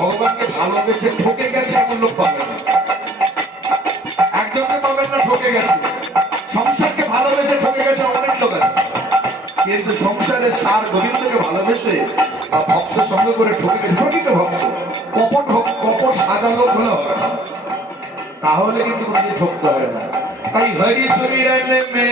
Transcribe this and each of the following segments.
ভগবানকে ভালোবেসে ঠকে গেছে এমন লোক পাবেন না, একজনকে পাবেন না ঠকে গেছে। সংসারকে ভালোবেসে ঠকে গেছে অনেক লোক আছে, কিন্তু সংসারের সার গোবিন্দকে ভালোবেসে ভক্ত সঙ্গ করে ঠকে গেছে প্রকৃত ভক্ত। কপট সাজা লোক হলে হবে না, তাহলে কিন্তু কোনোদিন ঠকতে হবে না। তাই হরি সুমিরন মে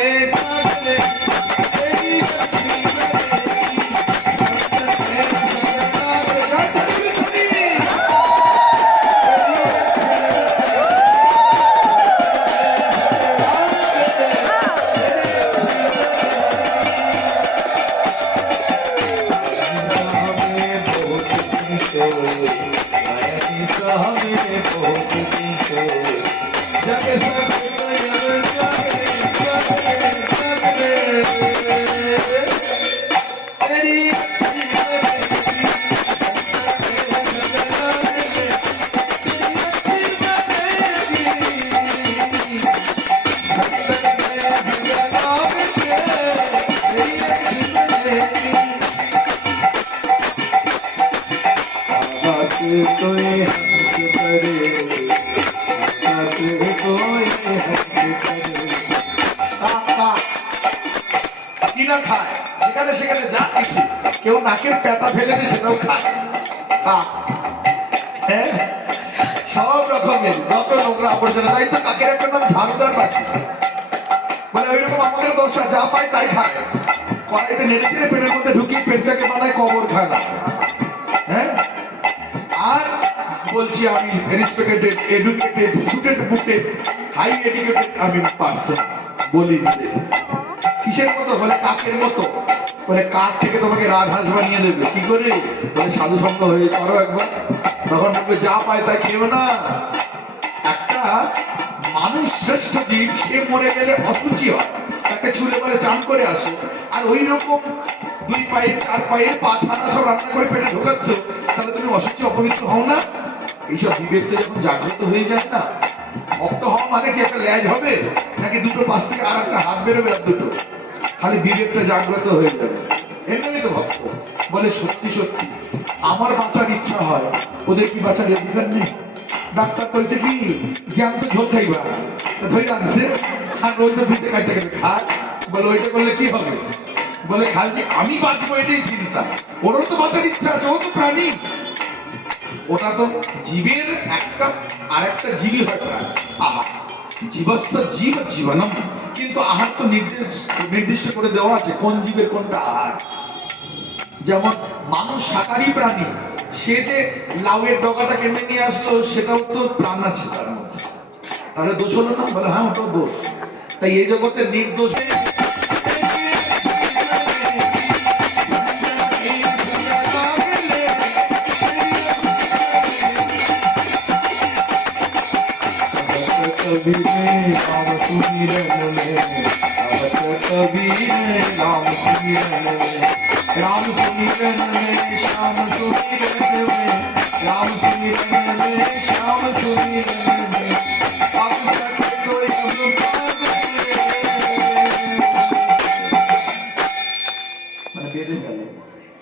কেউ নাকের প্যাটা ফেলে দিয়ে সেটাও খায়। সব রকমের যত নোংরা আবর্জনা, তাই তো কাকের একটা নাম ঝাড়ুদার পাখি, মানে ওই রকম আমাদের দোষা যা পায় তাই খায়। কড়াইতে নেড়ে ছেড়ে পেটের মধ্যে ঢুকিয়ে পেটটাকে বানায় কবর খায় না। হ্যাঁ, আর বলছি আমি respected, educated, suited booted, high educated আমি পারসন বলি কিসের মতো, বলে কাকের মতো। বলে কাক থেকে তোমাকে রাজহাঁস বানিয়ে দেবে কি করে? বলে সাধু সঙ্গ হয়ে করো একবার, তখন বলবে যা পায় তাই খেও না। একটা মানুষ শ্রেষ্ঠ জীব, সে মরে গেলে অসুচি হয়, তাকে ছুলে বলে চান করে আসো। আর ওই রকম 2 পায়ের 4 পায়ের 5 হাতা সব রান্না করে পেটে ঢোকাচ্ছ, তাহলে তুমি অসুচি অপবিত্র হও না? এইসব বিবেকটা যখন জাগ্রত হয়ে যায় না, ভক্ত হওয়া মানে কি একটা ল্যাজ হবে নাকি দুটো পাশ থেকে আর একটা হাত বেরোবে? আর দুটো খালি বিবেকটা জাগ্রত হয়ে যাবে, এমনি তো ভক্ত। বলে সত্যি সত্যি আমার বাঁচার ইচ্ছা হয়, ওদের কি বাঁচার অধিকার নেই? ডাক্তার বলছে কি যে আমি তো ঝোল খাইবা, ধরে আনছে আর রোজ দিতে খাইতে গেলে খায়। বলে ওইটা করলে কি হবে? বলে খালি আমি বাঁচবো এটাই চিন্তা, ওরও তো বাঁচার ইচ্ছা আছে, ও তো প্রাণী। ওটা তো জীবের একটা আর একটা জীবই হয় প্রাণ। আহা জীবস্ব জীব জীবনম, কিন্তু আহার তো নির্দিষ্ট করে দেওয়া আছে কোন জীবের কোনটা আহার। যেমন মানুষ শাকাহারী প্রাণী, সে যে লাউয়ের ডগাটা কেটে নিয়ে আসলো সেটাও তো প্রাণ আছে তার মধ্যে, তাহলে দোষ হলো না? বলে হ্যাঁ ওটাও দোষ। তাই এই জগতের নির্দোষ कबीर राम सुमिरन में, कबीर राम सुमिरन में, राम सुमिरन में श्याम सुमिरन में, राम सुमिरन में श्याम सुमिरन में, মানে বেঁধে গেল।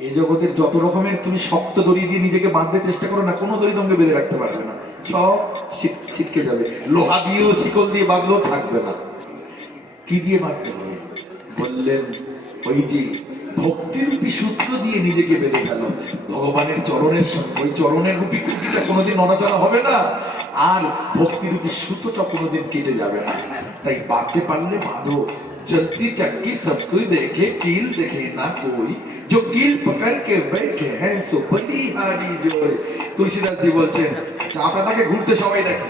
এই জগতের যত রকমের তুমি শক্ত দড়ি দিয়ে নিজেকে বাঁধতে চেষ্টা করো না, কোনো দড়ি তোমাকে বেঁধে রাখতে পারবে না, সব ছিটকে যাবে। লোহা দিয়েও শিকল দিয়ে বাঁধলেও থাকবে না। কি দিয়ে বাঁধতে হবে? বললেন ওই যে ভক্তিরূপী সূত্র দিয়ে নিজেকে বেঁধে গেল ভগবানের চরণের সঙ্গে। ওই চরণের রূপী কুটিটা কোনোদিন নড়াচড়া হবে না, আর ভক্তিরূপী সূত্রটা কোনোদিন কেটে যাবে না। তাই বাঁধতে পারলে বাঁধো। चलती चक्की सब कोई देखे, कील देखे ना कोई, जो कील पकड़ के बैठे हैं सो बलिहारी जोय। तुलसीदास जी बोलছেন চাপাটাকে ঘুরতে সবাই দেখে,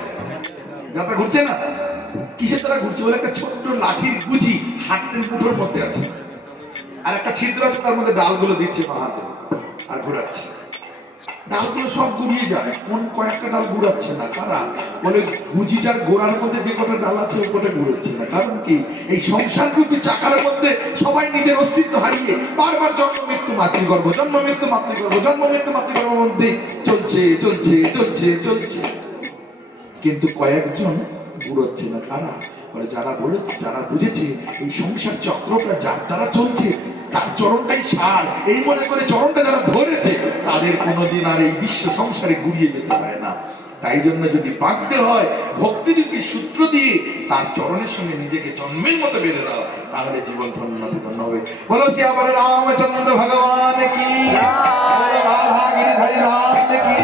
যাতা ঘুরছে না, কিসের তারা ঘুরছে বলে একটা ছোট্ট লাঠির গুজি হাতের মুঠোর মধ্যে আছে, আর একটা ছিদ্র আছে, তার মধ্যে ডালগুলো দিচ্ছে মা হাতে আর ঘুরাচ্ছে। ডালগুলো সব গুড়িয়ে যায়, কোন কয়েকটা ডাল গুড়াচ্ছে না, কারা বলে গুজিটার গোড়ার মধ্যে যে কটা ডাল আছে ওই কটা গুড়াচ্ছে না। কারণ কি, এই সংসার রূপী চাকার মধ্যে সবাই নিজের অস্তিত্ব হারিয়ে বারবার জন্ম মৃত্যু মাতৃগর্ভ, জন্ম মৃত্যু মাতৃগর্ভ, জন্ম মৃত্যু মাতৃগর্ভের মধ্যে চলছে চলছে চলছে চলছে, কিন্তু কয়েকজন বুড়োচ্ছে না। কারা বলে যারা বলেছে, যারা বুঝেছে এই সংসার চক্রটা যার দ্বারা চলছে তার চরণটাই সার, এই মনে করে চরণটা যারা ধরেছে তাদের কোনোদিন আর এই বিশ্ব সংসারে গুড়িয়ে যেতে পারে না। তাই জন্য যদি বাঁধতে হয় ভক্তিরূপী সূত্র দিয়ে তার চরণের সঙ্গে নিজেকে জন্মের মতো বেঁধে দাও, তাহলে জীবন ধন্য ধন্য হবে। বলো শ্রী আবার রামচন্দ্র ভগবান কি, রাধা গিরিধারী রাম কি,